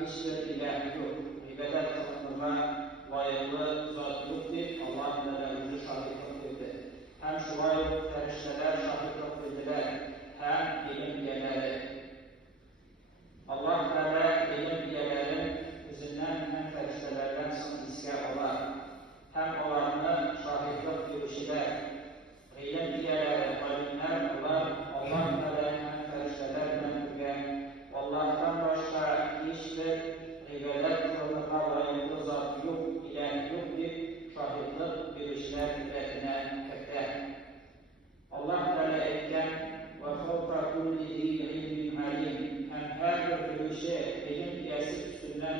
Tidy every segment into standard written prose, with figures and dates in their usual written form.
hiçbir ilah yok. İbadet kılınma layıklı zat yok deyip Allah Teala'yı şahitlik etti. Hem şulay ferişteler şahitlik ettiler, hem ilim üyeleri. Allah Teala ilim üyelerin üzerinden hem feriştelerden son iske olar, hem onlarını şahitlik görüşüler. İlim üyeleri, alimler olar, Allah Teala hem feriştelerden bürgen, Allah'tan başka hiçbir ibadet kılınma layıklı zat yok, ilah yok deyip şahitlik görüşler illetine kette. Allah Teala etken وَفَوْقَ كُلِّ ذِي عِلْمٍ عَلِيمٍ hem her bir görüşe ilim üyesi üstünden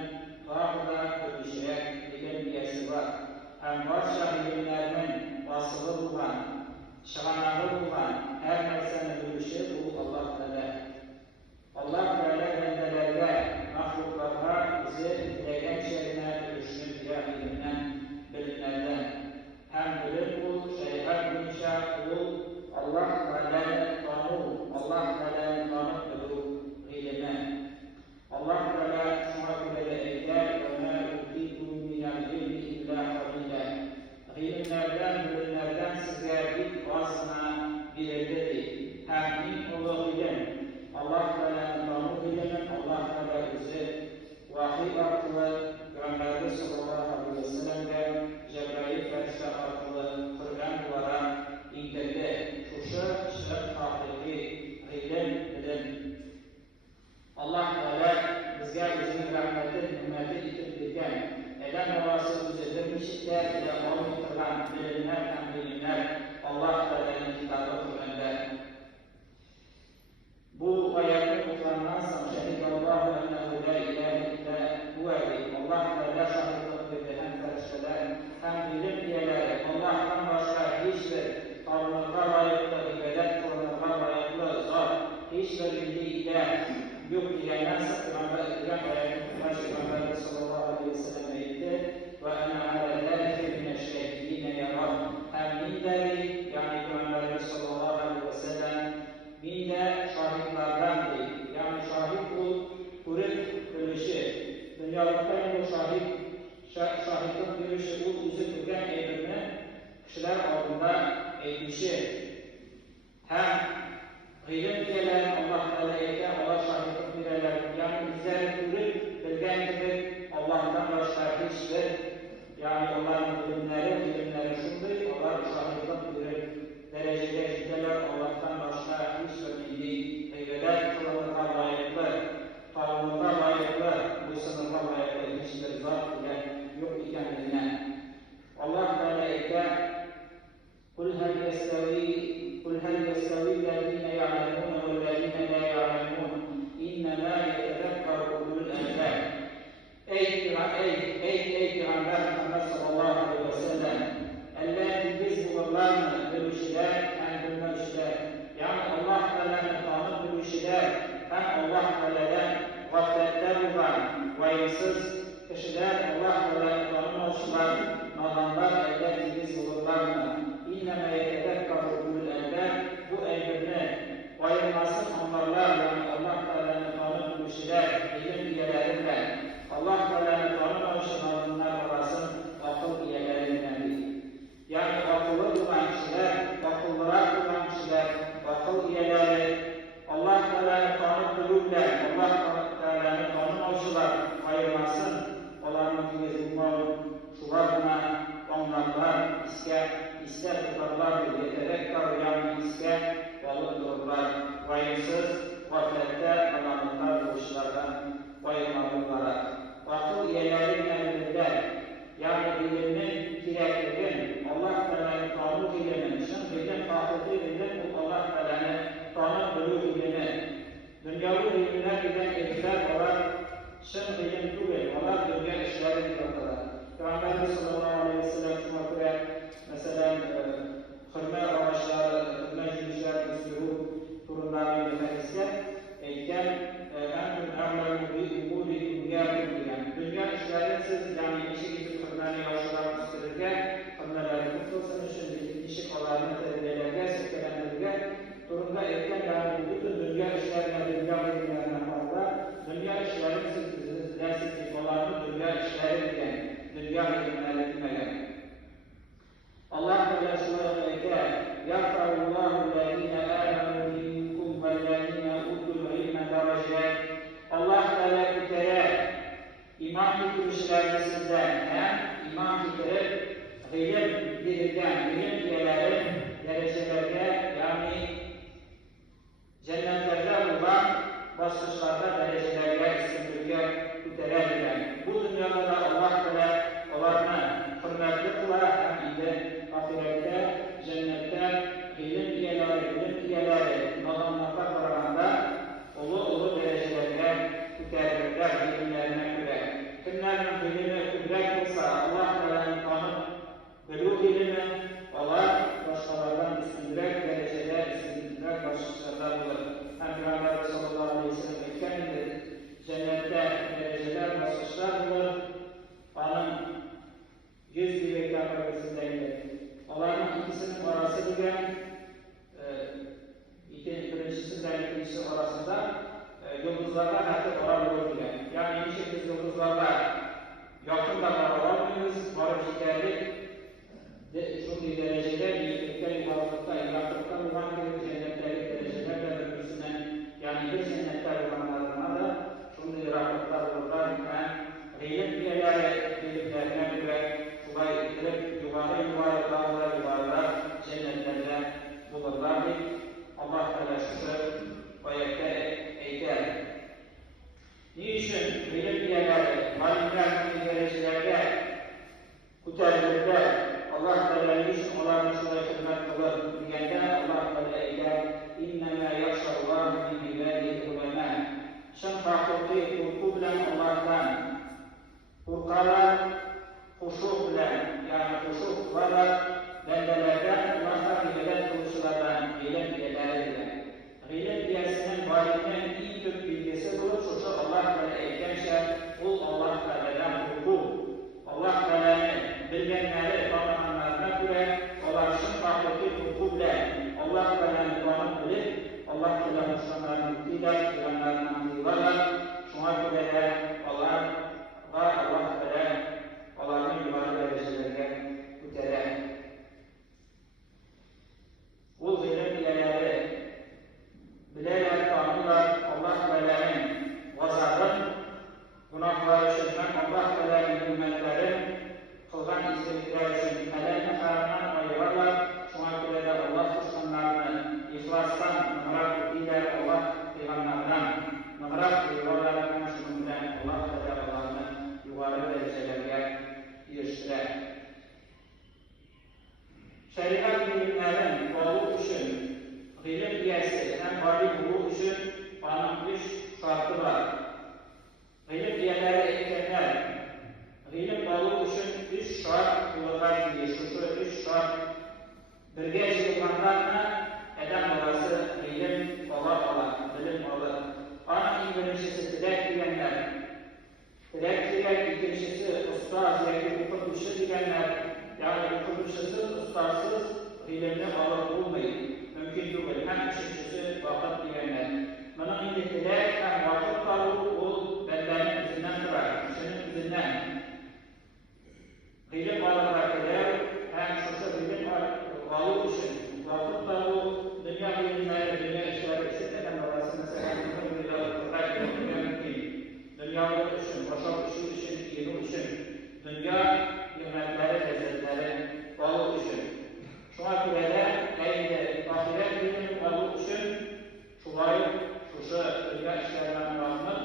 daha görüşe ilim üyesi var. Hem başka ilimlerinin basılı olan, şıganağı olan her meselenin görüşü bu Allah Teala. Allah Teala bendelerde, mahluklarına bizi dilegen şeyine görüşünü diğer ilimden, bilimlerden. Hem bilim bul, şeyler inşa bul, Allah Teala'nın tanı, Allah Teala'nın tanı bulu ilime. Allah Teala şuna göre de eyler, وَمَا اُوْتِيتُمْ مِنَ الْعِلْمِ اِلَّا قَلِيلًا ilimlerden, bilimlerden size bir bazına verildi. Hem min olu ilim, Allah Teala'nın tanı ilimi, Allah Teala bizi vahiy aklı, Peygamber sallallahu aleyhi ve sellem'de Cebrail ferişte aklı, Kur'an olarak indirdi. Şuşu hakiki ilim. Allah Teala bizge bizim rahmetin, ümmeti itip bilgen, eden olası bizi vermişlikler ile oluşturulan bilimler, bilimler Allah Teala'nın kitabı Kur'an'da. Bu ayetini okulandan sonra şehidallahu ennehu la ilahe illa huve'di. Allah Teala şahitlik etti hem ferişteler hem bilim üyeleri. Allah'tan başka hiçbir Allah'a layıklı, ibadet kılınma layıklı zat, hiçbir bildiği ilah yok diyenler Peygamber Peygamber sallallahu aleyhi ve sellem etti. Ve ana ala zâlike mineşşehidîne yarar. Hem minleri, yani Peygamber sallallahu aleyhi ve sellem minde şahitlerden değil. Yani şahit bu kurik görüşü. Dünyalıktan bu şahitlik görüşü bu yüzü kırgan eğilimini kişiler aldığında eğilmişi. Hem ilim diyeler Allah Teala'ya Allah şahitlik verirler. Yani bizler kurik bilgen gibi Allah'tan başka hiçbir yani onların bilimleri şundur. Allah şahitlik verir. Derecede giderler Allah'tan başka hiçbir bildiği ibadet kılınma layıklı, tanrılığa layıklı, bu sınırla layıklı hiçbir zat bile yok iken bilinen. Allah Teala ise قُلْ هَلْ يَسْتَوِي الَّذ۪ينَ يَعْلَمُونَ وَالَّذ۪ينَ لَا يَعْلَمُونَ اِنَّمَا يَتَذَكَّرُ اُولُو الْأَلْبَابِ Ey Peygamber Muhammed sallallahu aleyhi ve sellem, ellerini biz bulurlarını görüşler, hem bilmemişler. Yani Allah Teala'nın tanı görüşler, hem Allah Teala'dan gafletler olan, vayınsız kişiler Allah Teala'nın tanımamışlar, nadanlar ellerini biz bulurlarını. İnnemâ yetedekkaru ulul elbâb, bu elbirine vayılmasın onlarlar, yani Allah Teala'nın tanı görüşler, ilim üyelerinden, Allah Teala'nın tanımamışlar, bunlar arasın akıl üyelerindendir. Yani akıllı olan kişiler, akıllılar olan kişiler, akıl üyeleri, Allah Teala'nı tanıp bilirler, Allah Teala'nı tanımamışlar, hayırlasın, onların gezilmeyi, şularına, onlarlar, ister tutarlar, yeterekkar, yani isker, balık dururlar, vayınsız, gaflette, alanlıklar, boşlardan, bayılmalıklara. Akıl üyeleri emrinde, yani bilimin, kirekliğin, Allah Teala'nın tanı ilimin, şın bilim fakıtı ilimin, bu Allah Teala'nın tanı bulu ilimi. Dünyalı ilimler giden etkiler olarak şın bilim değil, onlar dünya işleri yaptılar. Peygamber sallallahu aleyhi ve sellem şuna göre, mesela hırme ağaçları, hırme cüzler, üstürü, turunları yönetmekse, eyken entum a'lemu bi umuri dünyakum diyen. Dünya işlerin siz yani işi gibi hırmeni yaşamak istedirken, hırmeleri tutulsun, işi kalarını terbiyelerge, sekkelenlerge, durumda erken yani bütün dünya işlerine, dünya bilimlerine fazla, dünya işlerin siz basışlarda derecelerle, üstünlükle küterediler. Bu dünyada da Allah Teala onlarına hürmetli kılar, hem de ahirette, cennette ilim iyileri, nadanlıkta kararında ulu derecelerle küterdiler ilimlerine göre. Kimlerin ilimi kübrek olsa Allah Teala'nın tanıp bölük ilimi, onlar başkalardan üstünlük dereceler, üstünlük başlıklar olur. Hem Peygamber sallallahu aleyhi ve sellem etkendir. Cennette dereceler, başlıklar olur. Onun 100 gibi kâfirlisindeydi. Onların ikisinin arası diken, birincisinden ikincisi arasında yıldızlarda hatta oran olur diye. Yani bir şekilde yıldızlarda yakında olamıyoruz, varıp giderdik. Çünkü derecede iyilikten, yuvarlıkta, yaklıkta olan bir cennetleri derecelerle öbürsünden, yani bir cennetler olanlarına da çünkü yaklıklar olurlar. Ilim iyiliklerine göre şurayı itilip yuvarı dağlar, cennetlerde bulurlar. Allah Teala şükür ayette eyler. Niçin ilim iyileri, alimler derecelerde küterdiler? Allah Teala niçin onların şuraya hürmet kılır? Diyende Allah Teala eyler. İnnemâ yakşallâhu min ibâdihi ulemâ. Şen fakirliği korku bilen Allah'tan korkarlar, huşuk bilen, yani huşuk kılarlar, bendelerden, Allah'tan ibadet kılışlardan, ilim iyileri. İlim iyisinin varlığının en büyük bilgisi olur, çünkü Allah Teala eykense, bu Allah Teala'dan korku. Allah Teala'nın bilgenleri, tanımanlarına göre, onlar şın fakirliği korku bilen, Allah Teala'nın tanım bilip, Allah Teala'nın hoşlanlarını mutliler, kılanlarını anlıyorlar. Şuna göre de Allah Teala onların yuvarı derecelerine kütere. Bu ilim iyileri bilerek tanırlar Allah Teala'nın vazadın, günahları için Allah Teala'nın hürmetlerin, kılgan iyilikler için ellerini haramdan ayırırlar. Şuna göre de Allah hoşlanlarını ihlastan nıhrak iler Allah Peygamberden nıhrak yuvarlarına şunundan Allah Teala'larını yuvarı derecelerine eriştirer. Şeriat ilimlerin olduğu için ilim iyisi hem vali olduğu için onun 3 şartı var. İlim iyileri etkenler ilim olduğu için 3 şart kılırlar diye şu 3 şart birge çıkanlarına eden olası ilim olar, bilim olur. Onun birincisi dilek diyenler, ikincisi ustaz, yani okutmuşu diyenler, yani okutmuşusuz, ustazsız ilimde alır olmayın. Mümkün değil. Hem üçüncüsü vakit diyenler. Bunun indikleri hem vakit kalır, o bendenin yüzünden durar, kişinin yüzünden. İlim alırlar eder, hem şurada ilim alır için, vakit kalır, dünya bilimleri, dünya işleri için neden orası mesela dünyalık için, başarı için, ilim için, dünya hürmetleri, lezzetleri alır için. Şuna göre de ahiret bilimi alır için şurayı, dünya işlerine bakmak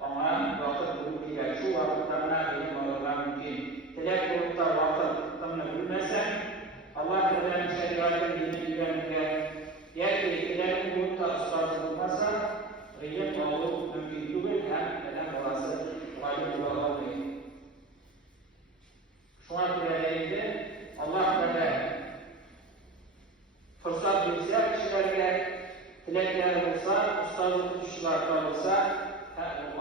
ama vakit bulup gider. Şu vakitlerine ilim alırlar mümkün. Dilek bulup da vakit bilmezsen Allah Teala'nın şeriatın dini ilerinde yer ki dilek bulup da ustazı bulmazsa ilim alır mümkün değil. Hem neden olası vali olamayız. Şuna göre Allah Teala fırsat bilse kişilerine dilekleri olsa, ustazlık kişiler kalırsa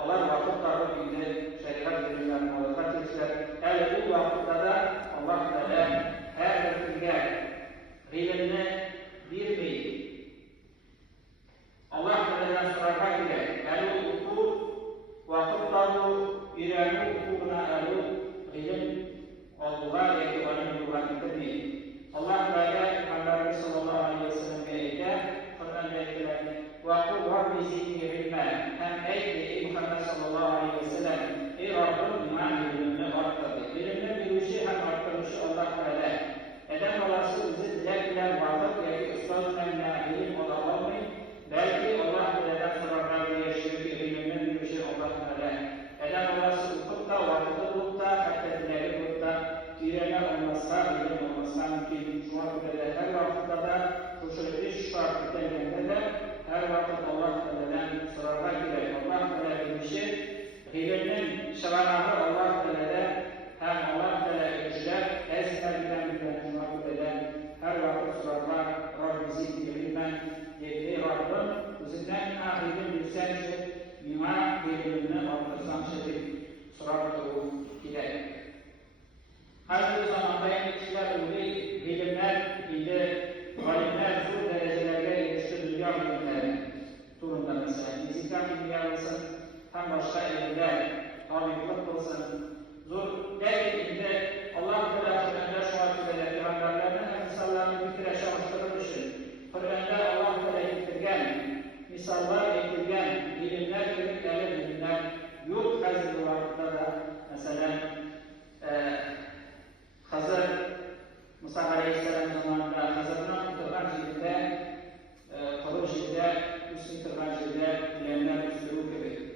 onlar vakıfları bildi, şeriat bilimlerine olarak geçtiler. Yani bu vakitte de Allah Teala her birine ilimini bilmeyi Allah Teala'dan sorarlar bile yani oku vakıfları İran'ın hukukuna ilim Allah'a yekûanın yuvarlıkta değil. Allah Teala Peygamberimiz sallallahu aleyhi ve sellem'e eder, Kur'an ayetlerinde وَقُلْ رَبِّ زِدْنِي عِلْمًا hem ey Muhammed sallallahu aleyhi ve sellem Hilinin şıvanahı Allah Teala'da hem Allah Teala güçler, ezberden eden her vakit suratlar Rabbimizi bilmen dediği Rabbim bizden ahirin bilsen şey mima bilimini ortasam şey surat durum gider. Hazreti zamanda kişiler uli bilimler ile alimler zor derecelerle erişti dünya bilimleri durumda mesela. Fizikal kimya olsun, tam başka elimler, tabiplik olsun, zor derginde Allah Teala'nın şu akıbeler, peygamberlerden hem misallarını bitire çalıştırılmıştır. Kur'an'da Allah Teala'yı bitirgen, misallar getirgen, bilimler, kökleri bilimler, yok hazır vakıfta da mesela Hazır Musa Aleyhisselam zamanında Hazır'dan tutulan şekilde kuru şekilde, üstün tutulan şekilde bilenler üstürü gibi.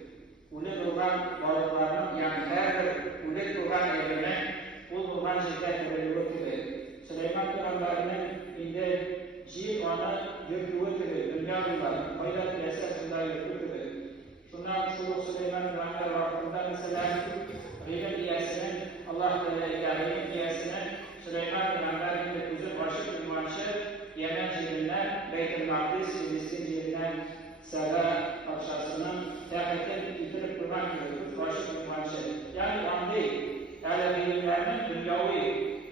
Ulet olan varlıkların yani her bir ulet olan evrene olan şekilde kuruluyor gibi. Süleyman Peygamber'in indi cil onu götürüyor gibi. Dünya yıllar, hayat esasında götürüyor gibi. Şundan şu Süleyman Peygamber vaktinde mesela Rivin diyesinin Allah Teala'nın diyesinin Süleyman Peygamber'in de üzüm başı ünvanşı Yemen cilinden Beyt-i Makdis Filistin cilinden Serra Pakşası'nın tehlikeli bitirip kurban gibi başı ünvanşı. Yani an değil. Yani bilimlerinin dünyavi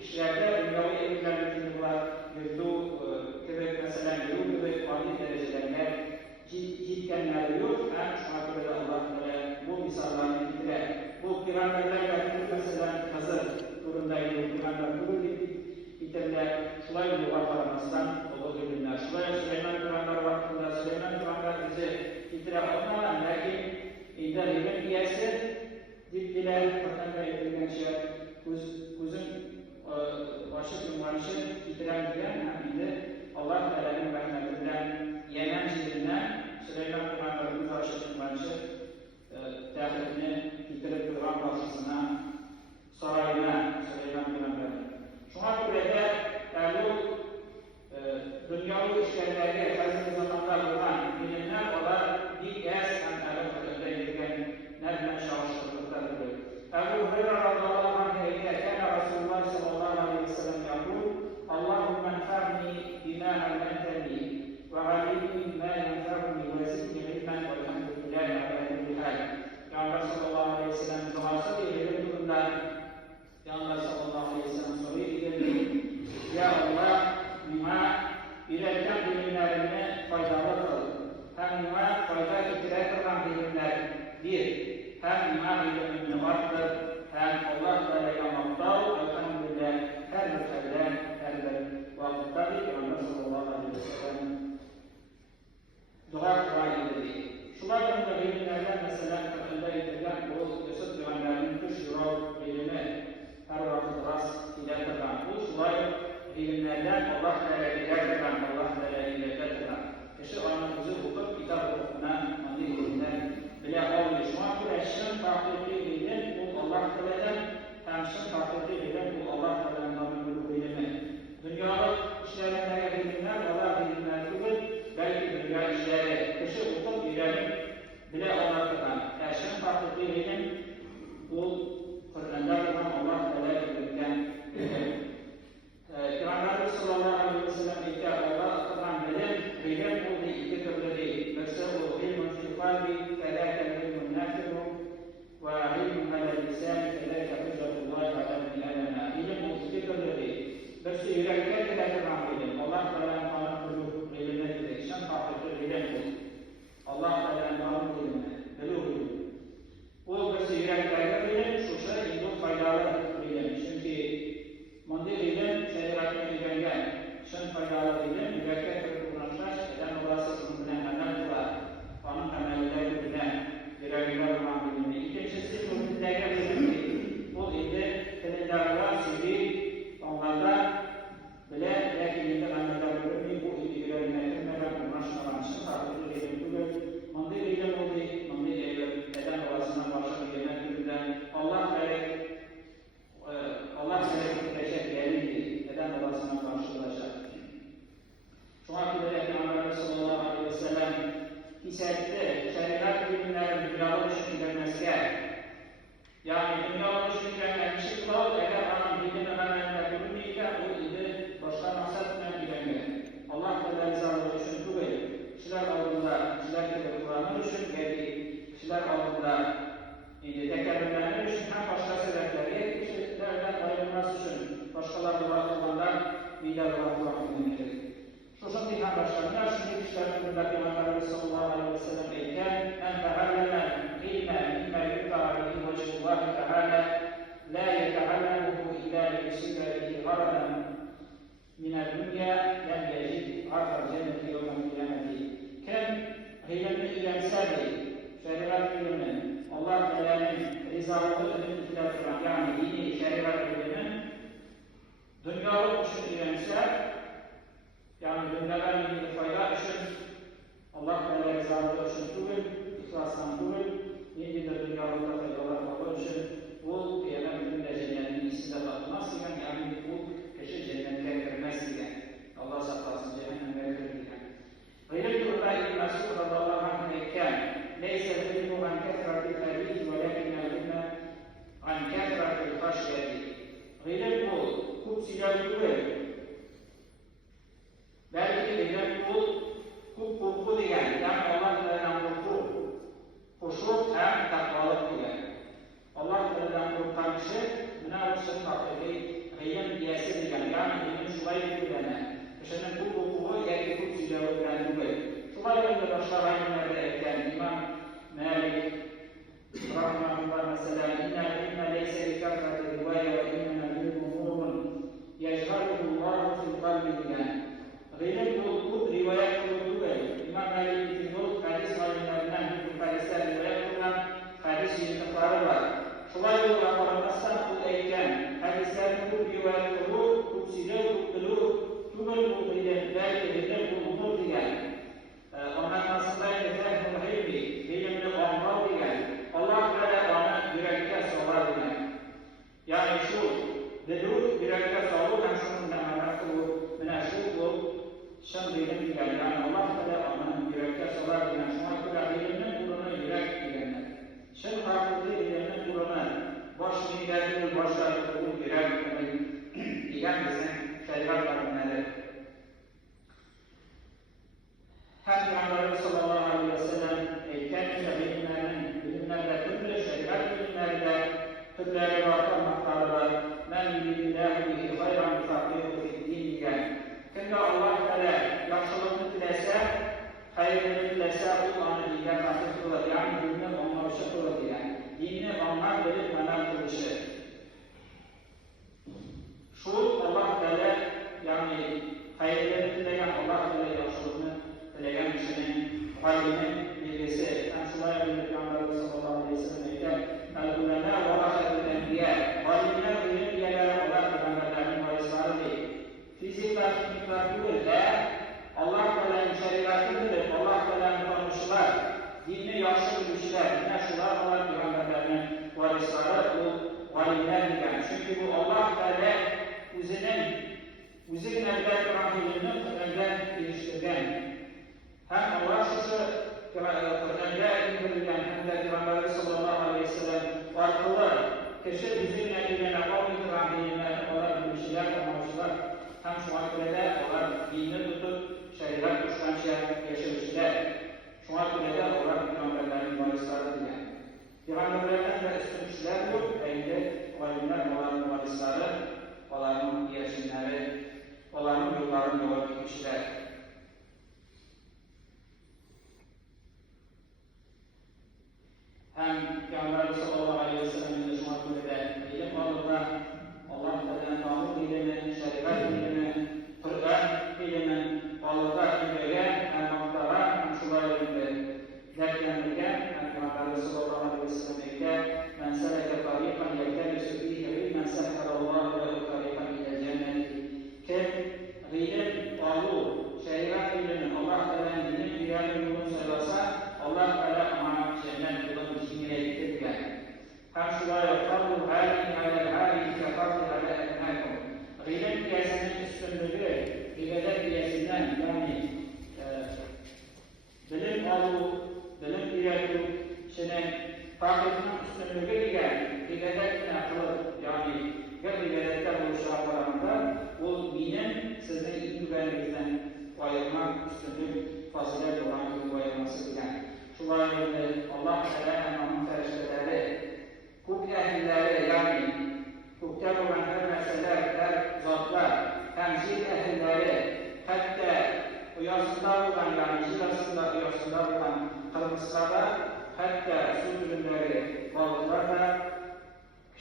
işlerde dünyavi elimlerinin tümüler yüzdüğü gibi mesela yürü gibi adi derecelerine cidkenler yok. Hem şu akıbede Allah Teala bu misallarını bitirer. Bu peygamberler mesela hazır durumdaydı. Peygamber kurul bitirler. Şulay yolu aparamazdan o da bilimler. Şulay Süleyman Peygamber vaktinde Süleyman Peygamber bizi bitirer olmadan lakin İnder ilim diyesi diptiler. Kur'an'da yapılgan şey uzun başı ünvanışı bitiren diyen hem de Allah Teala'nın rahmetinden Yemen şehrinden Süleyman Peygamber'in başı ünvanışı tehlikini bitirip Kur'an bahçesine sarayına Süleyman Peygamber'in. Şuna göre de bu dünyalı işlemleri hazır zamanda olan bilimler olan bir kez hem Ebu Hüreyre'den nereden çalıştırdıklarıdır. Ebu Hüreyre radıyallahu anh kâne Resulullah sallallahu aleyhi ve sellem yakul Allahümme enfa'ni bima allamtani ve alimni ma yenfa'ni ve zidni ilmen velhamdülillahi ala kulli hal. Peygamber sallallahu aleyhi ve sellem duası diye durumda Peygamber sallallahu aleyhi ve sellem soruyu ilerledi. Ya Allah, bima ilerken bilimlerini faydalı kıl. Hem bima fayda getiren bilimler bir, hem bima bilimini vardır, hem Allah Teala'ya mabdal, elhamdülillah, her mürtebde, her bir vakitte Peygamber sallallahu aleyhi ve sellem dua edildi. Şulardan da bilimlerden mesela katında getirilen bu Yusuf Peygamber'in kış yurav bilimi her vakit rast ileride kalan bu şulay bilimlerden Allah Teala ileride kalan Allah Teala ileride kalan kişi onun üzü hukuk kitap hukukuna mandi ilimden bile olmuyor. Şu an tekerlemeler için hem başka sebepleri kişilerden ayrılması için başkaları bırakılanlar lider olarak bırakılmıştır. Şu şekilde Peygamberler şimdi kişilerin Peygamberimiz sallallahu aleyhi ve sellem eyken men tealleme ilme mimma yuqta bihi vecihullah teala la yeteallemuhu illa liyusibbe bihi garadan minel dünya lem yecid arfal cenneti yevmel kıyameti. Kim ilmi ilemseli, şeriat ilmi, Allah Teala'nın rizalığı önündekiler duran, yani dini şeriat ilmi dünyalık için ilemse, yani dünyadan ilgili fayda için, Allah Teala rizalığı için değil, ihlasdan değil, ilgili de dünyalıkta faydalar olduğu için bu kıyamet gününde cennetin içinde bakılmaz iken, yani bu kişi cennete girmez iken, Allah saklasın cehenneme girer iken. غيرت الله المسؤول رضي الله عنه كان ليس العلم عن كثرة الحديث ولكن العلم عن كثرة الخشية. غيرت bu kupsiyalığı. Belki ilim bu korku diyen, yani Allah Teala'dan korku, huşuk hem takvalık diyen. Allah Teala'dan korkan kişi münavusun takdiri gıyım diyesi diyen, yani ilim şubayı diyen. Kişinin bu korkuğu yeki kupsiyalığı öğrendiği. Şubayı da başka ayinlerde ekleyen İmam Malik rahmanullah mesela inna ilme leyse li kafrati rivaya ve innena bil umurun yec'aluhullahu fil kalbi diyen. Gıyım bu rivayet kurduğu İmam Malik'in bu hadis ayinlerinden bu hadisler rivayet kurulan hadis yöntemleri var. Şubayı da raporlamasından bu eyken hadislerin bu rivayet kurduğu kupsiyalığı kurduğu Tümül bu ilim, belki ilim bu umur diyen, ondan nasıldaydı fehmul hilmi, ilimli onlar diyen, Allah Teala ona yürekte sorar diyen. Yani şu, dedûd yürekte soru, şunun memanatı menaşuk bu, şun ilim diyen, yani Allah Teala ona yürekte sorar diyen, şuna kadar ilimin kurunu yürek diyenler. Şun haklığı ilimin kurunu, boş niyetini başladığı bu yürek diyen bizim şeriatlarınları. Hem Peygamberimiz sallallahu aleyhi ve sellem kendisine bilimlerde türlü şeriat bilimlerde türleri bakılmakları var. Men yuridillahu bihi hayran yufakihu fi'd-din diyen. Kimde Allah Teala yaxşılığını dilese, hayrını dilese o anı dine fakir kılır. Yani dinini anlayışı kılır diyen. Dinini anlar bilip hemen kılışı. Şu Allah Teala yani hayırları dileyen Allah Teala yaxşılığını dileyen kişinin halinin bilgisi. Hem şuraya bir Peygamberimiz sallallahu aleyhi ve sellem eyler. El-ulema varahatul enbiya. Alimler ilim diyeler Allah Peygamberlerin varisleri değil. Fizikler, kimlikler değil de Allah Teala'nın şeriatını bilip Allah Teala'nın konuşular, dini yaxşı bilişler, yine şular Allah Peygamberlerin varisleri bu alimler diyen. Çünkü bu Allah Teala Üzerine evvel Kur'an-ı Kur'an'dan geliştirgen. Hem Allah şuşu Kur'an'da indirilen hem de Peygamberimiz sallallahu aleyhi ve sellem farklı kişi üzerine evvel Kur'an-ı Kerim'den olan bilişler, anlaşılar hem şu akılede olan dinini tutup şeriat kuşançıya yaşamışlar. Şu akılede olan Peygamberlerin varisleri diyen. Peygamberlerden de üstün kişiler yok, belki alimler olan varisleri, olanın yerçinleri, olanın yollarını yola gitmişler. Hem Peygamberimiz sallallahu aleyhi ve sellem'in de şu akılede ilim alıda Allah Teala'nın kanun ilimi, şeriat ilimi, Kur'an ilimi alıda ilmeye hem maktara hem şular ilimde dertlenirken hem Peygamberimiz sallallahu aleyhi ve sellem'e men seleke tariqan yeltemisu fihi ilmen sehherallahu lehu tariqan ila cenneti. Kim ilim alı, şeriat ilimi Allah Teala'nın dinin diğer yolunu söylese Allah Teala ona cennet yolunu içine getirdiler. Hem şuraya fardu hâli alel hâli kefardu alel enhâkum. İlim diyesinin üstünlüğü, ibadet diyesinden yani bilim alı, bilim diyeti içine fakirinin üstünlüğü ile ibadetine kılıp yani bir ibadette buluşanlarında bu dinin sizin ilgilenizden ayırmak üstünlük fazilet olan bir ayırması ile. Şulayında Allah Teala onun ferişteleri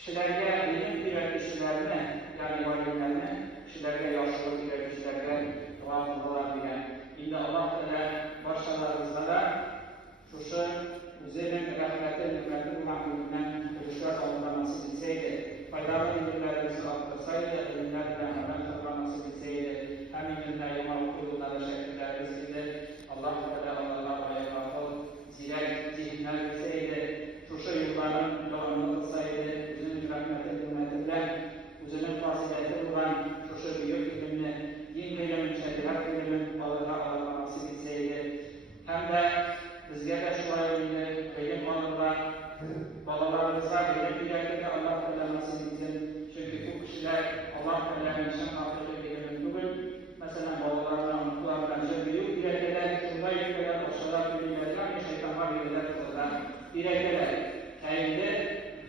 kişilerge ilim bilen kişilerine, yani valimlerine, kişilerge yaşlılık bilen kişilerge dua kıldılar diye. İndi Allah Teala başkalarımızda da şuşu üzerine rahmeti, hürmeti, mahmudundan kılışlar olmaması bilseydi, faydalı ilimlerimizi arttırsaydı, ilimlerle hemen kılmaması bilseydi, hem ilimler yamalı kurduğunlara şekillerimiz idi, Allah Teala Allah'a ayaklı, zirek, zihinler bilseydi, şuşu yılların doğumunu kılsaydı, üzerine rahmeti, hürmetinden, üzerine fasıleti olan şuşu büyük ilimle, din ilimin, şeriat ilimin Allah'a alınması bilseydi, hem de bizge de şu ayında ilim alırlar, balalarımıza ilim bilekleri Allah Teala nasip etsin. Çünkü bu kişiler Allah Teala'nın için hakiki ilimin bugün, mesela balalardan, mutlulardan, büyük bilekler, şunda yükleler, aşağıda bilgiler, yani şeytanlar bilgiler kılırlar. Bilekler, kayında,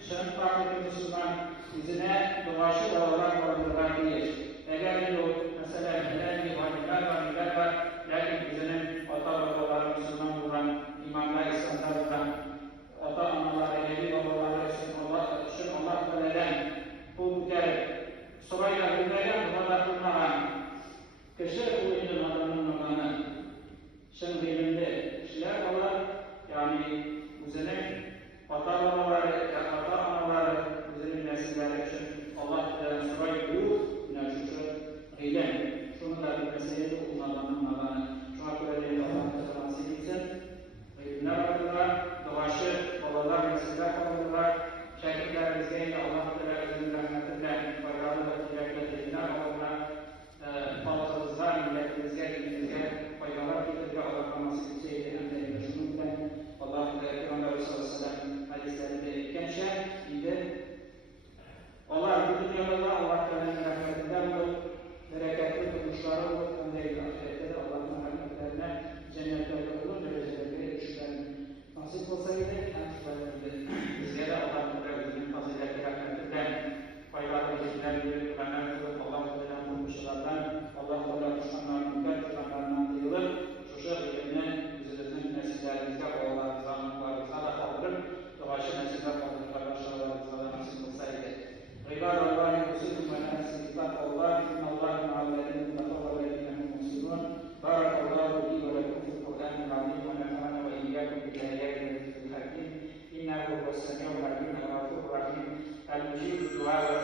şun farklı Müslüman izine doğaşı balalar varlıklar değil. Eğer yok, mesela neler var, lakin izinin ata babaları Müslüman olan, imamlar, İslamlar olan, ata analar, evi babaları için Allah Teala'dan bu kere sorayla bilmeden bu kadar kılmadan kişi bu ilim adamının olanı şimdi ilimde kişiler olan yani üzerine ata babaları, ata analar üzerine nesilleri için Allah Teala'dan sorayla bu inançlısı ilim. Şunu da bilmeseydi uzmanlarının alanı. Şuna göre de Allah Teala nasip etsin. İlimler alırlar, doğaşı, babalar, nesiller alırlar. Şehitlerimizde de Allah Teala özünün rahmetiyle, faydalı ve dilekle ilimler alırlar. Halkımıza, milletimizde, dinimizde faydalar getirir Allah nasip etseydi. Hem de şunu bilen Allah Teala Peygamber sallallahu aleyhi ve sellem hadislerinde etkençe idi. Onlar bu dünyada Allah Teala'nın rahmetinden olur. Bereketli kuruluşları olur, öndeydi ahirette de Allah'ın rahmetlerine cennetlerde olur, derecelerine erişilerini nasip olsaydı, hem şüphelerinde bizlere Allah'ın özünün fazileti rahmetinden, faydalı geçilerini önem kılıp Allah Teala'nın kuruluşlardan, Allah Teala düşmanlarından, düşmanlarından duyulur, şuşa ilimine bizimizin nesillerimizde, oğullarımıza, anıklarımıza da kaldırıp, doğaşı nesiller kaldırıp, aşağılarımıza da nasip olsaydı. Rıbar Allah'ın hususun ve nefsilikler Allah, in Allah'ın mağazelerini mutlaka ve lehine muhsinun. Barakallahu li ve lekum fil Kur'an-ı Azim ve nefa'na ve iyyakum bil ayati ve zikr hakim. İnnehu huves-semi'ul alim ve gafurur rahim. El-mucib du'a ve